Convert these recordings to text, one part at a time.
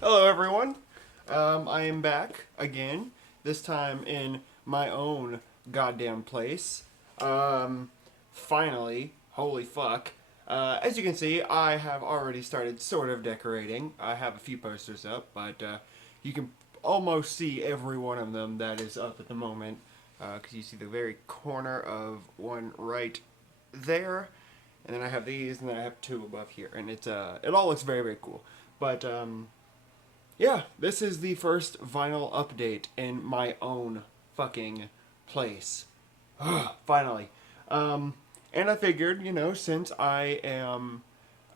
Hello, everyone. I am back again. This time in my own goddamn place. Finally, holy fuck. As you can see, I have already started sort of decorating. I have a few posters up, but you can almost see every one of them that is up at the moment. Because you see the very corner of one right there, and then I have these, and then I have two above here, and it all looks very, very cool. But yeah, this is the first vinyl update in my own fucking place. Finally. And I figured, since I am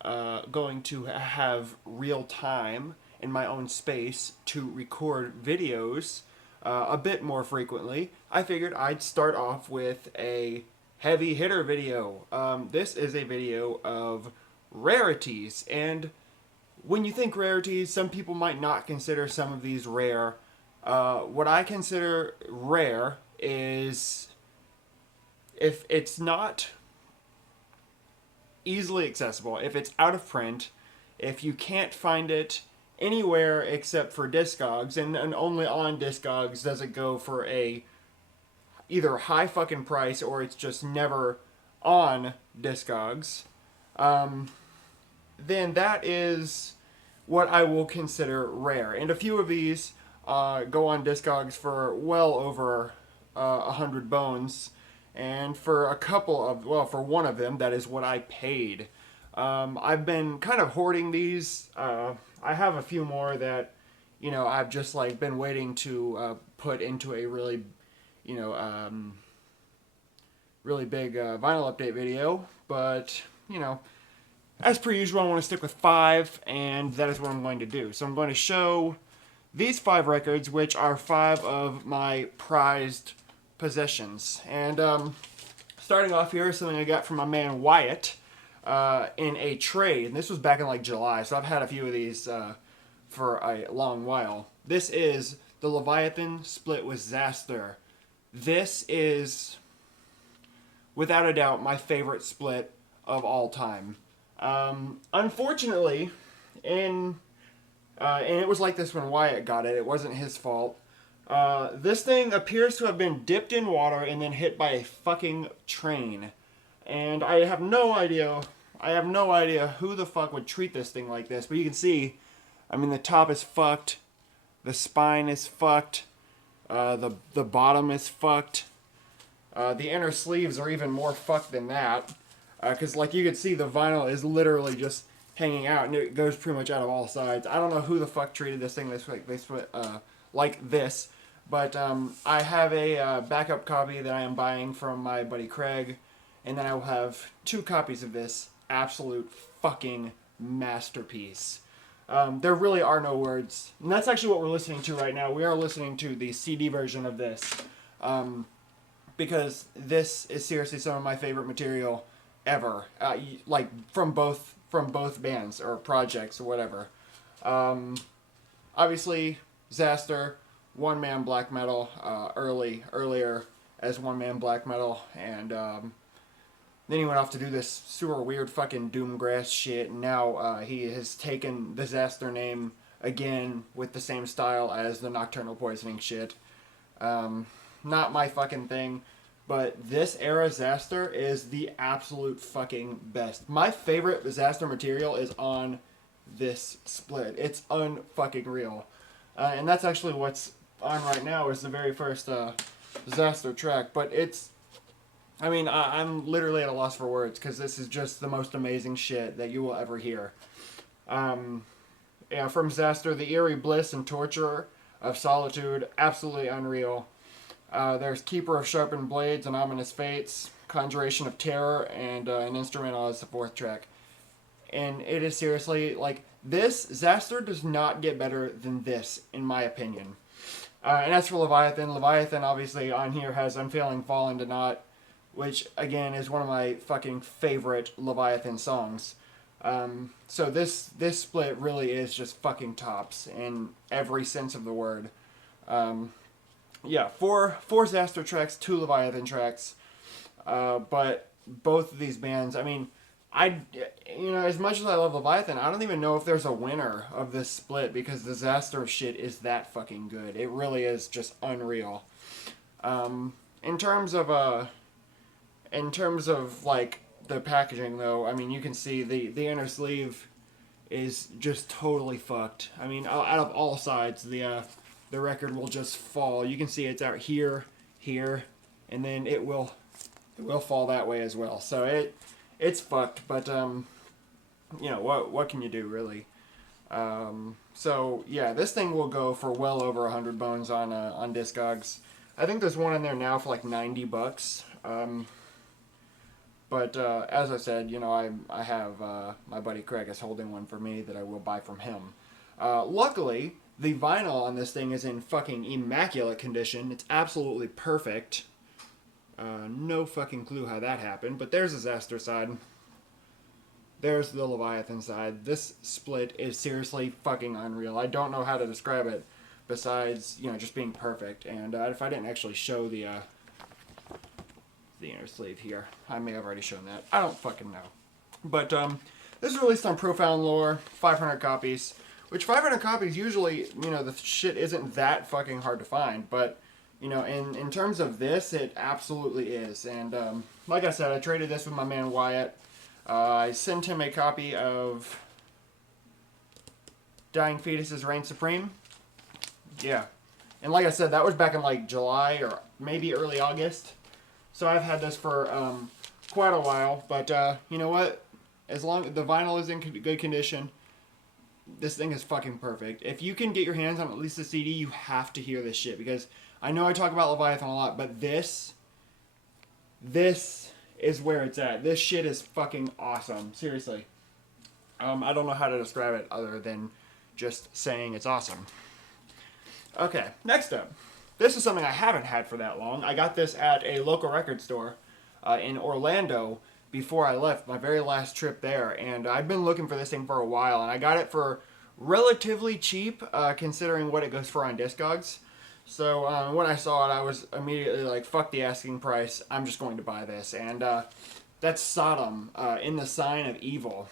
going to have real time in my own space to record videos a bit more frequently, I figured I'd start off with a heavy hitter video. This is a video of rarities, and when you think rarities, some people might not consider some of these rare. What I consider rare is if it's not easily accessible, if it's out of print, if you can't find it anywhere except for Discogs, and only on Discogs does it go for a either high fucking price or it's just never on Discogs, then that is what I will consider rare. And a few of these go on Discogs for well over 100 bones. And for a couple of, well, for one of them, that is what I paid. I've been kind of hoarding these. I have a few more that, I've just like been waiting to put into a really, really big vinyl update video. But, as per usual, I want to stick with 5, and that is what I'm going to do. So I'm going to show these 5 records, which are 5 of my prized possessions. And starting off here is something I got from my man Wyatt in a trade. And this was back in like July, so I've had a few of these for a long while. This is the Leviathan split with Zaster. This is, without a doubt, my favorite split of all time. Unfortunately, and it was like this when Wyatt got it. It wasn't his fault. This thing appears to have been dipped in water and then hit by a fucking train. And I have no idea who the fuck would treat this thing like this. But you can see, the top is fucked. The spine is fucked. The bottom is fucked. The inner sleeves are even more fucked than that. Because like you can see, the vinyl is literally just hanging out, and it goes pretty much out of all sides. I don't know who the fuck treated this thing like this, but I have a backup copy that I am buying from my buddy Craig, and then I will have 2 copies of this absolute fucking masterpiece. There really are no words, and that's actually what we're listening to right now. We are listening to the CD version of this, because this is seriously some of my favorite material ever, like from both bands or projects or whatever. Obviously, Zaster, one-man black metal, earlier as one-man black metal, and then he went off to do this super weird fucking doomgrass shit, and now he has taken the Zaster name again with the same style as the Nocturnal Poisoning shit. Not my fucking thing. But this era Zaster is the absolute fucking best. My favorite Zaster material is on this split. It's unfucking real. And that's actually what's on right now is the very first Zaster track. But it's, I'm literally at a loss for words because this is just the most amazing shit that you will ever hear. From Zaster, the eerie bliss and torture of solitude, absolutely unreal. There's Keeper of Sharpened Blades and Ominous Fates, Conjuration of Terror, and an instrumental as the 4th track. And it is seriously, this, Zaster does not get better than this, in my opinion. And as for Leviathan obviously on here has Unfailing Fall into Naught, which, again, is one of my fucking favorite Leviathan songs. So this split really is just fucking tops in every sense of the word. Yeah, four Zaster tracks, 2 Leviathan tracks, but both of these bands, I, as much as I love Leviathan, I don't even know if there's a winner of this split because Disaster shit is that fucking good. It really is just unreal. In terms of like the packaging though, I mean you can see the inner sleeve is just totally fucked. I mean out of all sides the record will just fall. You can see it's out here, here, and then it will fall that way as well. So it's fucked, but what can you do really? So yeah, this thing will go for well over 100 bones on Discogs. I think there's one in there now for like $90. But as I said, I have my buddy Craig is holding one for me that I will buy from him. Luckily, the vinyl on this thing is in fucking immaculate condition. It's absolutely perfect. No fucking clue how that happened, but there's Disaster side. There's the Leviathan side. This split is seriously fucking unreal. I don't know how to describe it besides, just being perfect. And if I didn't actually show the inner sleeve here, I may have already shown that. I don't fucking know. But this is released on Profound Lore, 500 copies. Which 500 copies usually, the shit isn't that fucking hard to find. But, in terms of this, it absolutely is. And like I said, I traded this with my man Wyatt. I sent him a copy of Dying Fetus's Reign Supreme. Yeah. And like I said, that was back in like July or maybe early August. So I've had this for quite a while. But you know what? As long as the vinyl is in good condition, this thing is fucking perfect. If you can get your hands on at least the CD, you have to hear this shit. Because I know I talk about Leviathan a lot, but this is where it's at. This shit is fucking awesome. Seriously. I don't know how to describe it other than just saying it's awesome. Okay, next up. This is something I haven't had for that long. I got this at a local record store in Orlando before I left, my very last trip there. And I've been looking for this thing for a while, and I got it for relatively cheap considering what it goes for on Discogs. So when I saw it, I was immediately like, fuck the asking price. I'm just going to buy this. And that's Sodom, In the Sign of Evil.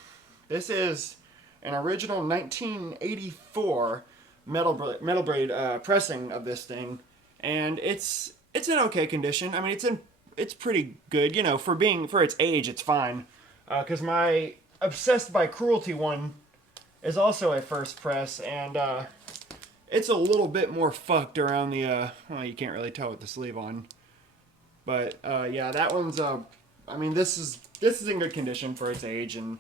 This is an original 1984 metal braid pressing of this thing. And it's in okay condition. I mean, it's pretty good. For its age, it's fine. Because my Obsessed by Cruelty one is also a first press. And it's a little bit more fucked around the, well, you can't really tell with the sleeve on. But, yeah, that one's, I mean, this is in good condition for its age, and,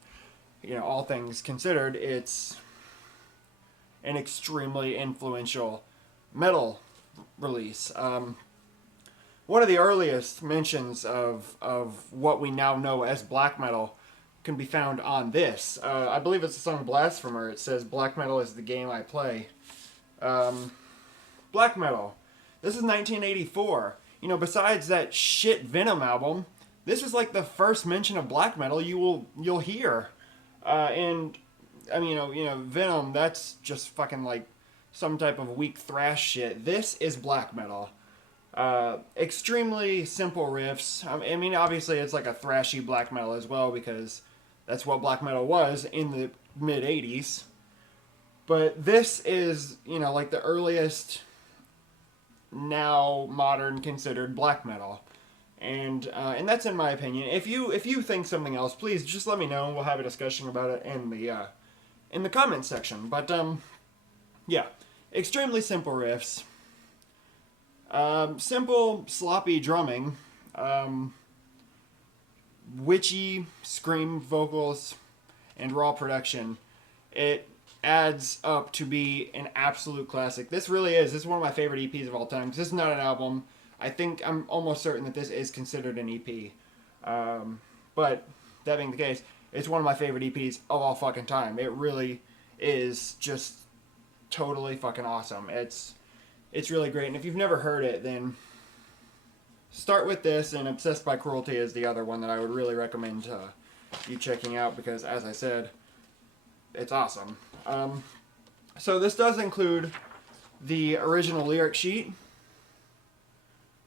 all things considered, it's an extremely influential metal release. One of the earliest mentions of what we now know as black metal can be found on this. I believe it's the song Blasphemer. It says, "Black metal is the game I play." Black metal. This is 1984. Besides that shit Venom album, this is like the first mention of black metal you'll hear. And I mean, Venom, that's just fucking like some type of weak thrash shit. This is black metal. Extremely simple riffs. I mean, obviously it's like a thrashy black metal as well because that's what black metal was in the mid 80s. But this is, like the earliest now modern considered black metal. And that's in my opinion. If you think something else, please just let me know and we'll have a discussion about it in the comments section. But yeah, extremely simple riffs. Simple, sloppy drumming. Witchy scream vocals and raw production. It adds up to be an absolute classic. This really is. This is one of my favorite EPs of all time. This is not an album. I'm almost certain that this is considered an EP. But that being the case, it's one of my favorite EPs of all fucking time. It really is just totally fucking awesome. It's really great. And if you've never heard it, then start with this, and Obsessed by Cruelty is the other one that I would really recommend you checking out because, as I said, it's awesome. So this does include the original lyric sheet,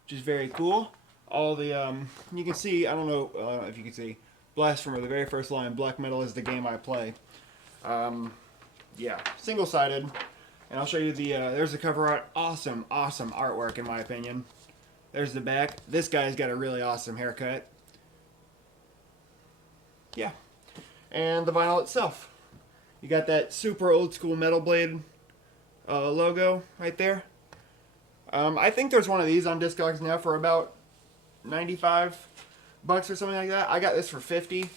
which is very cool. All the, you can see, I don't know if you can see, Blasphemer, the very first line, black metal is the game I play. Yeah, single-sided. And I'll show you the, there's the cover art. Awesome, awesome artwork in my opinion. There's the back. This guy's got a really awesome haircut. Yeah. And the vinyl itself. You got that super old school Metal Blade logo right there. I think there's one of these on Discogs now for about 95 bucks or something like that. I got this for 50.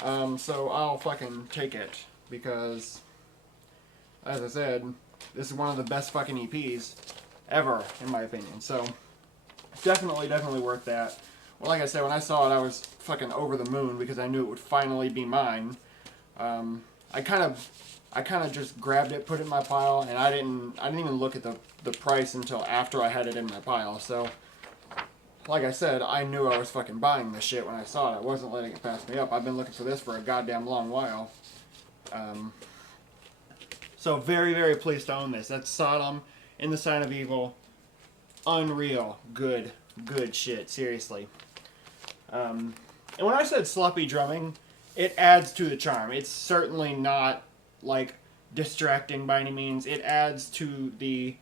So I'll fucking take it because, as I said, this is one of the best fucking EPs ever, in my opinion. So, definitely worth that. Well, like I said, when I saw it, I was fucking over the moon because I knew it would finally be mine. I kind of just grabbed it, put it in my pile, and I didn't even look at the price until after I had it in my pile. So, like I said, I knew I was fucking buying this shit when I saw it. I wasn't letting it pass me up. I've been looking for this for a goddamn long while. So very pleased to own this. That's Sodom in the Sign of Evil. Unreal. Good shit. Seriously. And when I said sloppy drumming, it adds to the charm. It's certainly not, like, distracting by any means. It adds to the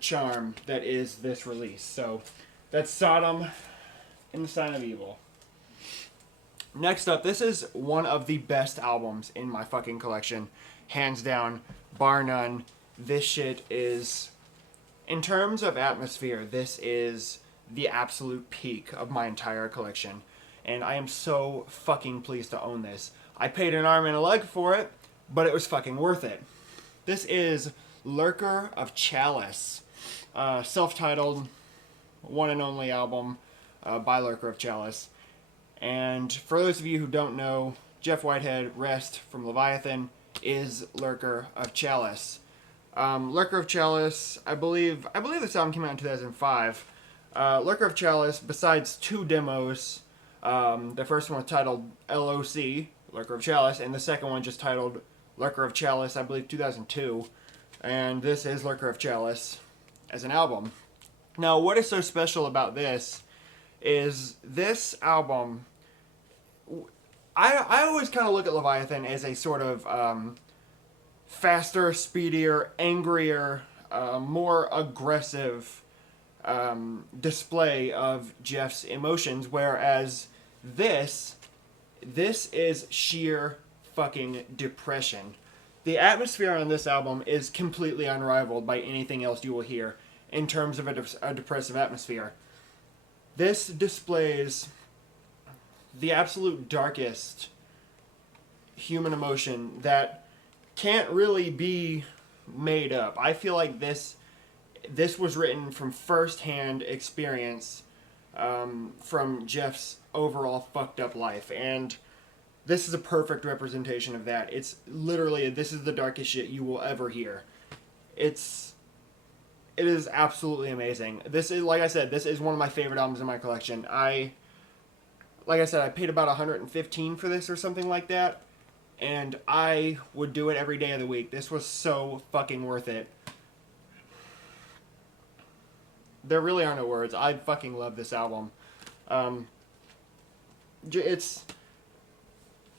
charm that is this release. So, that's Sodom in the Sign of Evil. Next up, this is one of the best albums in my fucking collection. Hands down, bar none. This shit is, in terms of atmosphere, this is the absolute peak of my entire collection. And I am so fucking pleased to own this. I paid an arm and a leg for it, but it was fucking worth it. This is Lurker of Chalice. Self-titled, one and only album by Lurker of Chalice. And for those of you who don't know, Jeff Whitehead, Rest from Leviathan, is Lurker of Chalice. Lurker of Chalice, I believe this album came out in 2005. Lurker of Chalice, besides 2 demos, the first one was titled LOC, Lurker of Chalice, and the second one just titled Lurker of Chalice, I believe 2002. And this is Lurker of Chalice as an album. Now, what is so special about this is this album, I always kind of look at Leviathan as a sort of faster, speedier, angrier, more aggressive display of Jeff's emotions, whereas this is sheer fucking depression. The atmosphere on this album is completely unrivaled by anything else you will hear in terms of a depressive atmosphere. This displays the absolute darkest human emotion that can't really be made up. I feel like this was written from first-hand experience from Jeff's overall fucked up life, and this is a perfect representation of that. It's literally, this is the darkest shit you will ever hear. It is absolutely amazing. This is, like I said, this is one of my favorite albums in my collection. Like I said, I paid about $115 for this or something like that, and I would do it every day of the week. This was so fucking worth it. There really are no words. I fucking love this album.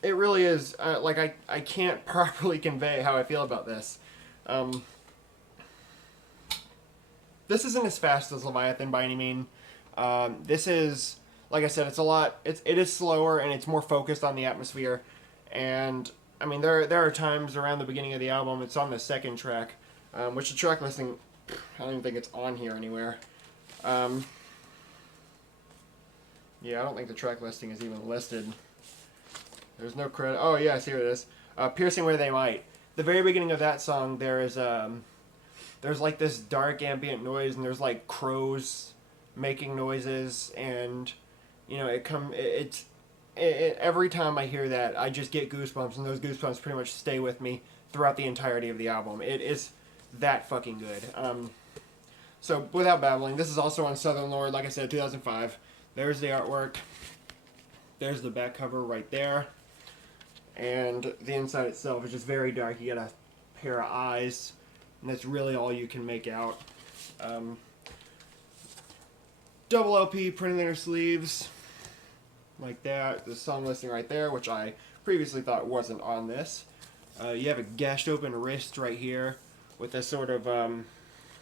It really is, like, I can't properly convey how I feel about this. This isn't as fast as Leviathan by any means. This is, like I said, it is slower and it's more focused on the atmosphere. And, I mean, there are times around the beginning of the album, it's on the second track, which the track listing, I don't even think it's on here anywhere. Yeah, I don't think the track listing is even listed. There's no credit. Oh, yes, here it is. Piercing Where They Might. The very beginning of that song, there's like this dark ambient noise, and there's like crows making noises, and you know, every time I hear that, I just get goosebumps, and those goosebumps pretty much stay with me throughout the entirety of the album. It is that fucking good. So, without babbling, this is also on Southern Lord, like I said, 2005. There's the artwork. There's the back cover right there. And the inside itself is just very dark. You got a pair of eyes, and that's really all you can make out. Double LP printed inner sleeves. like that. The song listing right there, which I previously thought wasn't on this. You have a gashed open wrist right here with a sort of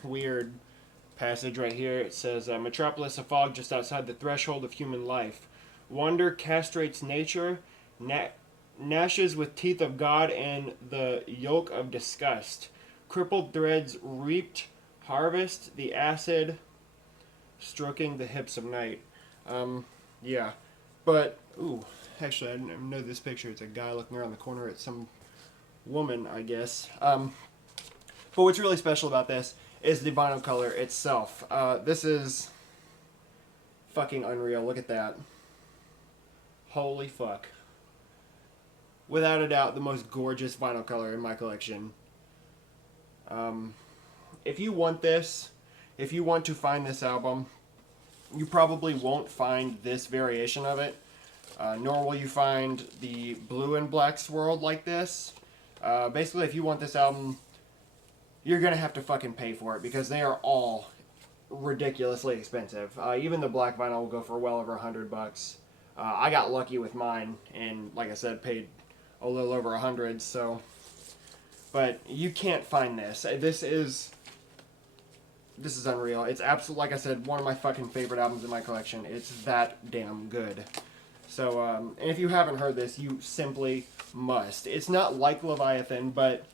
weird passage right here. It says, Metropolis, a fog just outside the threshold of human life. Wonder castrates nature, gnashes with teeth of God and the yoke of disgust. Crippled threads reaped harvest, the acid stroking the hips of night. Yeah. But, ooh, actually, I didn't know this picture. It's a guy looking around the corner at some woman, I guess. But what's really special about this is the vinyl color itself. This is fucking unreal. Look at that. Holy fuck. Without a doubt, the most gorgeous vinyl color in my collection. If you want this, if you want to find this album, you probably won't find this variation of it. Nor will you find the blue and black swirled like this. Basically, if you want this album, you're going to have to fucking pay for it because they are all ridiculously expensive. Even the black vinyl will go for well over $100. I got lucky with mine and, like I said, paid a little over $100. So, but you can't find this. This is unreal. It's absolutely, like I said, one of my fucking favorite albums in my collection. It's that damn good. So, and if you haven't heard this, you simply must. It's not like Leviathan, but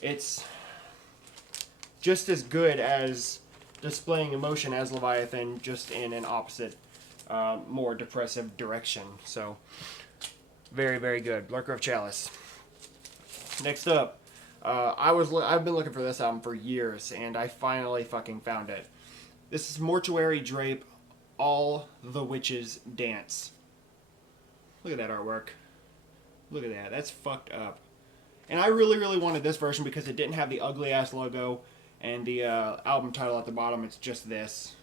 it's just as good as displaying emotion as Leviathan, just in an opposite, more depressive direction. So, very, very good. Lurker of Chalice. Next up, I've been looking for this album for years, and I finally fucking found it. This is Mortuary Drape, All the Witches Dance. Look at that artwork. Look at that. That's fucked up. And I really, really wanted this version because it didn't have the ugly-ass logo and the album title at the bottom. It's just this.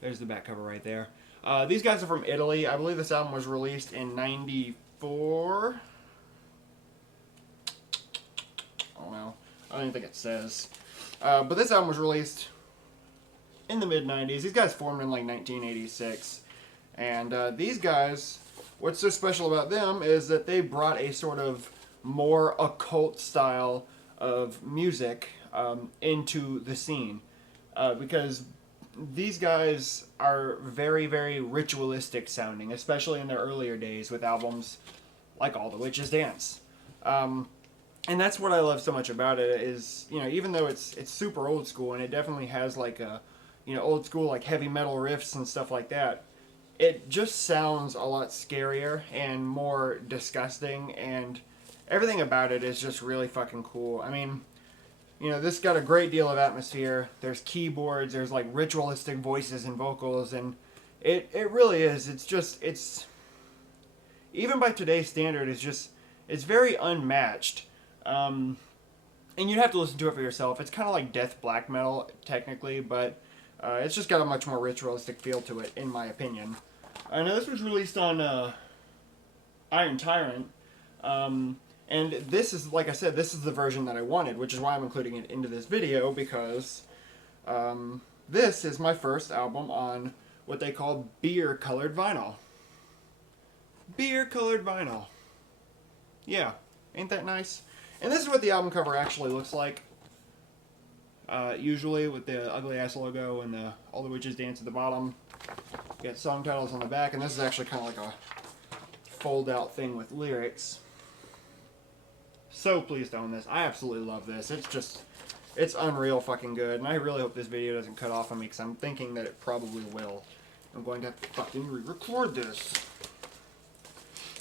There's the back cover right there. These guys are from Italy. I believe this album was released in 94. Oh, well. I don't even think it says. But this album was released in the mid-90s. These guys formed in like 1986. And these guys, what's so special about them is that they brought a sort of more occult style of music into the scene. Because these guys are very, very ritualistic sounding, especially in their earlier days with albums like All the Witches Dance. And that's what I love so much about it is, you know, even though it's super old school and it definitely has like a, you know, old school like heavy metal riffs and stuff like that, it just sounds a lot scarier and more disgusting, and everything about it is just really fucking cool. I mean, you know, this got a great deal of atmosphere. There's keyboards, there's like ritualistic voices and vocals, and it really is. It's even by today's standard, it's very unmatched. And you'd have to listen to it for yourself. It's kind of like death black metal, technically, but it's just got a much more ritualistic feel to it, in my opinion. I know this was released on Iron Tyrant, and this is, like I said, this is the version that I wanted, which is why I'm including it into this video, because this is my first album on what they call beer-colored vinyl. Beer-colored vinyl. Yeah, ain't that nice? And this is what the album cover actually looks like. Usually with the ugly-ass logo and the All the Witches Dance at the bottom. You got song titles on the back, and this is actually kind of like a fold-out thing with lyrics. So pleased to own this. I absolutely love this. It's unreal fucking good, and I really hope this video doesn't cut off on me, because I'm thinking that it probably will. I'm going to have to fucking re-record this.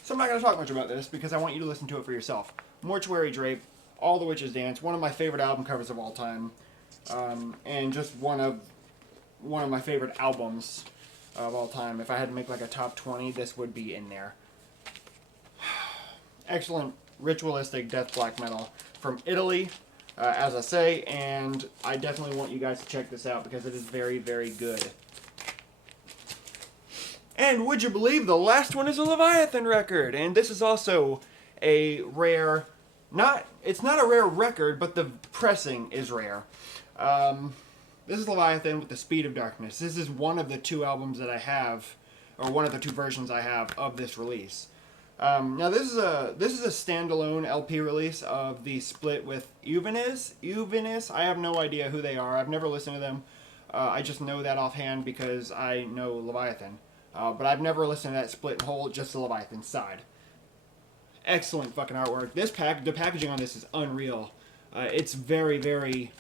So I'm not going to talk much about this, because I want you to listen to it for yourself. Mortuary Drape, All the Witches Dance, one of my favorite album covers of all time, and just one of my favorite albums of all time. If I had to make like a top 20, this would be in there. Excellent ritualistic death black metal from Italy, as I say, and I definitely want you guys to check this out because it is very, very good. And would you believe the last one is a Leviathan record, and this is also a rare, it's not a rare record, but the pressing is rare. This is Leviathan with the Speed of Darkness. This is one of the 2 albums that I have, or one of the 2 versions I have of this release. Now this is a standalone LP release of the split with Uvenis. I have no idea who they are. I've never listened to them. I just know that offhand because I know Leviathan. But I've never listened to that split in whole, just the Leviathan side. Excellent fucking artwork. The packaging on this is unreal. It's very, very,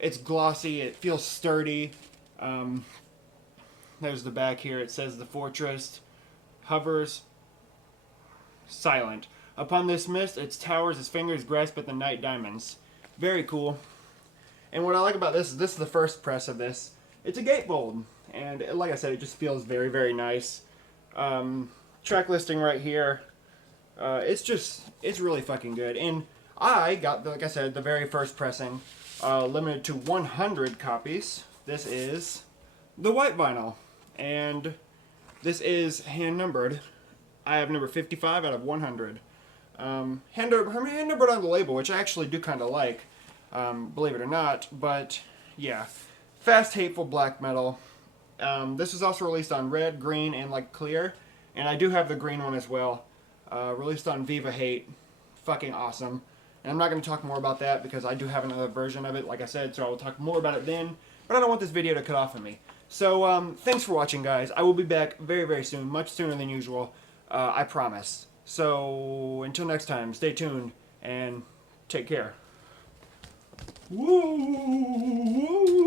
it's glossy. It feels sturdy. There's the back here. It says the fortress hovers silent. Upon this mist, its towers, its fingers grasp at the night diamonds. Very cool. And what I like about this is the first press of this. It's a gatefold. And like I said, it just feels very, very nice. Track listing right here. It's really fucking good. And I got, like I said, the very first pressing, limited to 100 copies. This is the white vinyl. And this is hand numbered. I have number 55 out of 100. Hand numbered on the label, which I actually do kind of like, believe it or not. But yeah, fast, hateful black metal. This was also released on red, green, and like clear. And I do have the green one as well. Released on Viva Hate. Fucking awesome. And I'm not going to talk more about that because I do have another version of it, like I said, so I will talk more about it then. But I don't want this video to cut off on me. So, thanks for watching, guys. I will be back very, very soon. Much sooner than usual. I promise. So, until next time, stay tuned and take care. Woo!